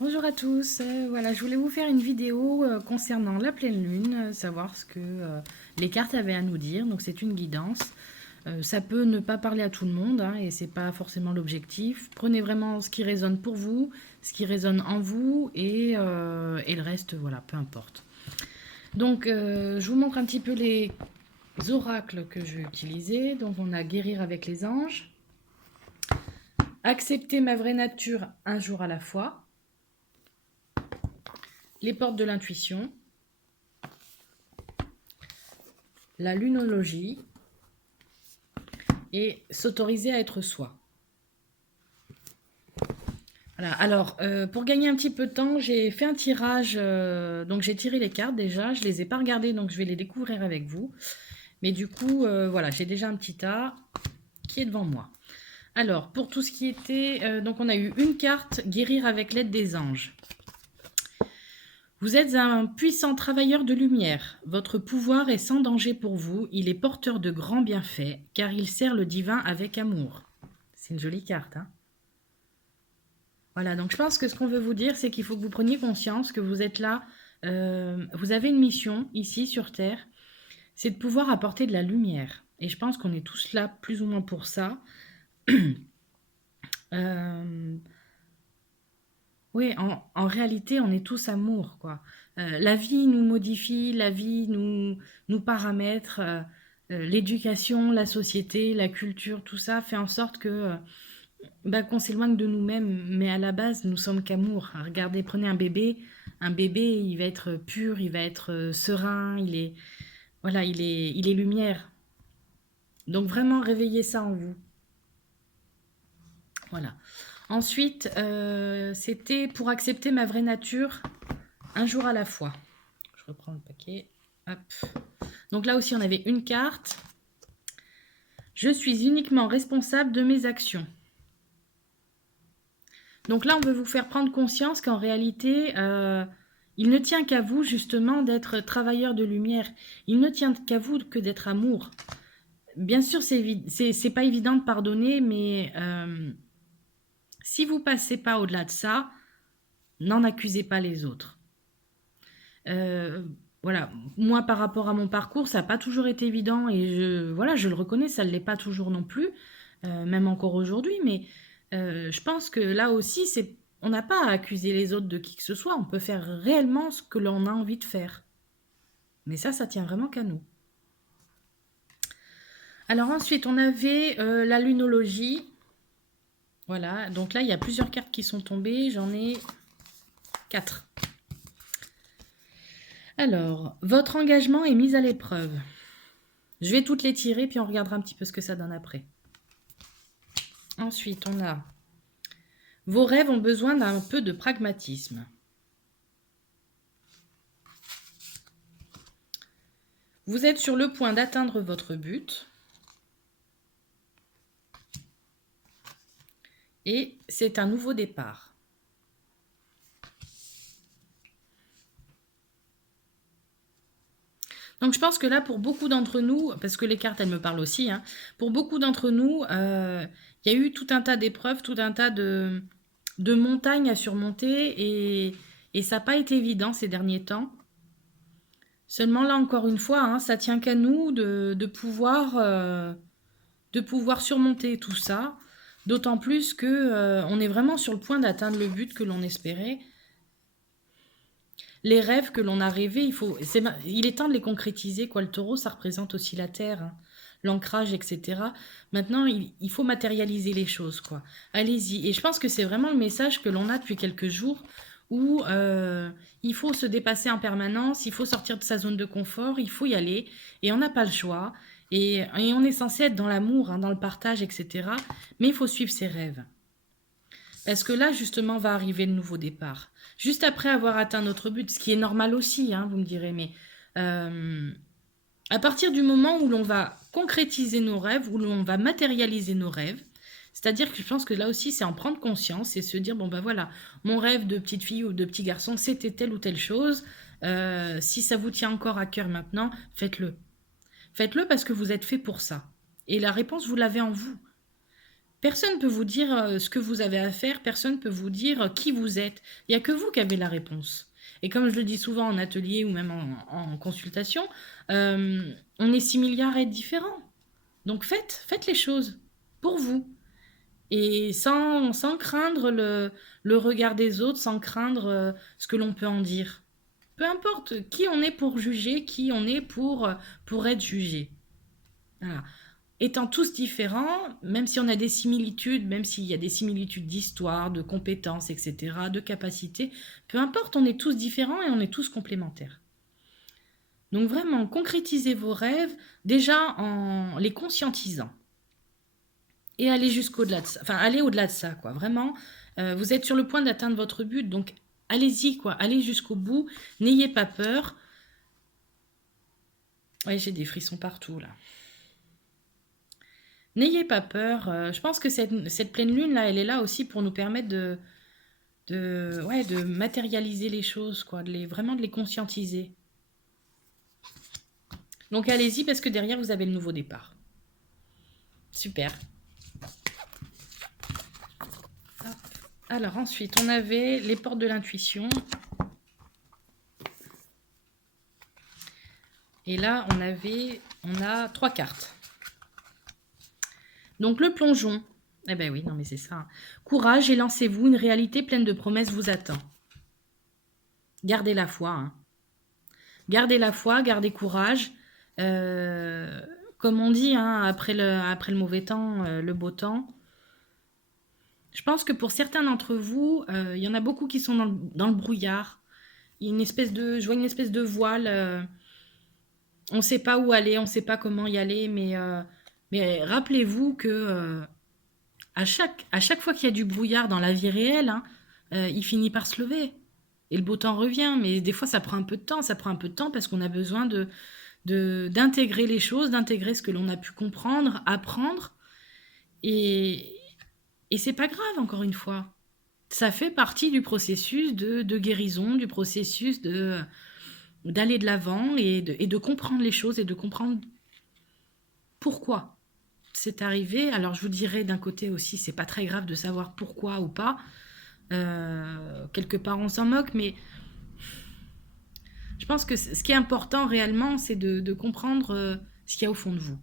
Bonjour à tous, voilà, je voulais vous faire une vidéo concernant la pleine lune, savoir ce que les cartes avaient à nous dire. Donc c'est une guidance. Ça peut ne pas parler à tout le monde hein, et c'est pas forcément l'objectif. Prenez vraiment ce qui résonne pour vous, ce qui résonne en vous et le reste, voilà, peu importe. Donc je vous montre un petit peu les oracles que je vais utiliser. Donc on a guérir avec les anges, accepter ma vraie nature un jour à la fois, les portes de l'intuition, la lunologie et s'autoriser à être soi. Voilà. Alors, pour gagner un petit peu de temps, j'ai fait un tirage. Donc, j'ai tiré les cartes déjà. Je les ai pas regardées, donc je vais les découvrir avec vous. Mais du coup, voilà, j'ai déjà un petit tas qui est devant moi. Alors, pour tout ce qui était... donc, on a eu une carte, guérir avec l'aide des anges. Vous êtes un puissant travailleur de lumière. Votre pouvoir est sans danger pour vous. Il est porteur de grands bienfaits, car il sert le divin avec amour. C'est une jolie carte, hein. Voilà, donc je pense que ce qu'on veut vous dire, c'est qu'il faut que vous preniez conscience que vous êtes là, vous avez une mission ici sur Terre, c'est de pouvoir apporter de la lumière. Et je pense qu'on est tous là plus ou moins pour ça. Euh, oui, en réalité, on est tous amour, quoi. La vie nous modifie, la vie nous paramètre, l'éducation, la société, la culture, tout ça fait en sorte que bah, qu'on s'éloigne de nous-mêmes, mais à la base, nous sommes qu'amour. Regardez, prenez un bébé, il va être pur, il va être serein, voilà, il est lumière. Donc vraiment, réveillez ça en vous. Voilà. Ensuite, c'était pour accepter ma vraie nature, un jour à la fois. Je reprends le paquet. Hop. Donc là aussi, on avait une carte. Je suis uniquement responsable de mes actions. Donc là, on veut vous faire prendre conscience qu'en réalité, il ne tient qu'à vous justement d'être travailleur de lumière. Il ne tient qu'à vous que d'être amour. Bien sûr, c'est pas évident de pardonner, mais si vous passez pas au-delà de ça, n'en accusez pas les autres. Euh, voilà, moi par rapport à mon parcours, ça n'a pas toujours été évident et voilà, je le reconnais, ça ne l'est pas toujours non plus, même encore aujourd'hui, mais je pense que là aussi, on n'a pas à accuser les autres de qui que ce soit, on peut faire réellement ce que l'on a envie de faire. Mais ça tient vraiment qu'à nous. Alors ensuite, on avait la lunologie. Voilà, donc là, il y a plusieurs cartes qui sont tombées, j'en ai 4. Alors, votre engagement est mis à l'épreuve. Je vais toutes les tirer, puis on regardera un petit peu ce que ça donne après. Ensuite, on a vos rêves ont besoin d'un peu de pragmatisme. Vous êtes sur le point d'atteindre votre but. Et c'est un nouveau départ. Donc je pense que là, pour beaucoup d'entre nous, parce que les cartes, elles me parlent aussi, hein, pour beaucoup d'entre nous, il y a eu tout un tas d'épreuves, tout un tas de montagnes à surmonter et ça n'a pas été évident ces derniers temps. Seulement là, encore une fois, hein, ça tient qu'à nous de pouvoir surmonter tout ça, d'autant plus que on est vraiment sur le point d'atteindre le but que l'on espérait. Les rêves que l'on a rêvés, il est temps de les concrétiser. Quoi. Le taureau, ça représente aussi la terre, hein, l'ancrage, etc. Maintenant, il faut matérialiser les choses. Quoi. Allez-y. Et je pense que c'est vraiment le message que l'on a depuis quelques jours où il faut se dépasser en permanence, il faut sortir de sa zone de confort, il faut y aller. Et on n'a pas le choix. Et on est censé être dans l'amour, hein, dans le partage, etc. Mais il faut suivre ses rêves. Parce que là, justement, va arriver le nouveau départ. Juste après avoir atteint notre but, ce qui est normal aussi, hein, vous me direz, mais euh, à partir du moment où l'on va concrétiser nos rêves, où l'on va matérialiser nos rêves, c'est-à-dire que je pense que là aussi, c'est en prendre conscience et se dire, bon ben voilà, mon rêve de petite fille ou de petit garçon, c'était telle ou telle chose. Si ça vous tient encore à cœur maintenant, faites-le. Faites-le parce que vous êtes fait pour ça. Et la réponse, vous l'avez en vous. Personne ne peut vous dire ce que vous avez à faire, personne ne peut vous dire qui vous êtes. Il n'y a que vous qui avez la réponse. Et comme je le dis souvent en atelier ou même en consultation, on est 6 milliards à être différents. Donc faites les choses pour vous. Et sans craindre le regard des autres, sans craindre ce que l'on peut en dire. Peu importe qui on est pour juger, qui on est pour être jugé. Voilà. Étant tous différents, même si on a des similitudes, même s'il y a des similitudes d'histoire, de compétences, etc., de capacités, peu importe, on est tous différents et on est tous complémentaires. Donc vraiment, concrétisez vos rêves déjà en les conscientisant. Et aller jusqu'au-delà de ça. Enfin, aller au-delà de ça, quoi. Vraiment, vous êtes sur le point d'atteindre votre but, donc allez-y, quoi. Allez jusqu'au bout. N'ayez pas peur. Ouais, j'ai des frissons partout, là. N'ayez pas peur. Je pense que cette pleine lune, là, elle est là aussi pour nous permettre de matérialiser les choses, quoi. Vraiment de les conscientiser. Donc allez-y, parce que derrière, vous avez le nouveau départ. Super. Alors ensuite, on avait les portes de l'intuition. Et là, on a 3 cartes. Donc le plongeon. Eh ben oui, non mais c'est ça. Courage et lancez-vous, une réalité pleine de promesses vous attend. Gardez la foi. Hein. Gardez la foi, gardez courage. Comme on dit, hein, après le mauvais temps, le beau temps. Je pense que pour certains d'entre vous, il y en a beaucoup qui sont dans le brouillard. Je vois une espèce de voile. On ne sait pas où aller, on ne sait pas comment y aller, mais rappelez-vous que à chaque fois qu'il y a du brouillard dans la vie réelle, hein, il finit par se lever. Et le beau temps revient, mais des fois ça prend un peu de temps. Ça prend un peu de temps parce qu'on a besoin d'intégrer les choses, d'intégrer ce que l'on a pu comprendre, apprendre. Et c'est pas grave, encore une fois. Ça fait partie du processus de guérison, du processus d'aller de l'avant et de comprendre les choses et de comprendre pourquoi c'est arrivé. Alors je vous dirais d'un côté aussi, c'est pas très grave de savoir pourquoi ou pas. Quelque part on s'en moque, mais je pense que ce qui est important réellement, c'est de comprendre ce qu'il y a au fond de vous.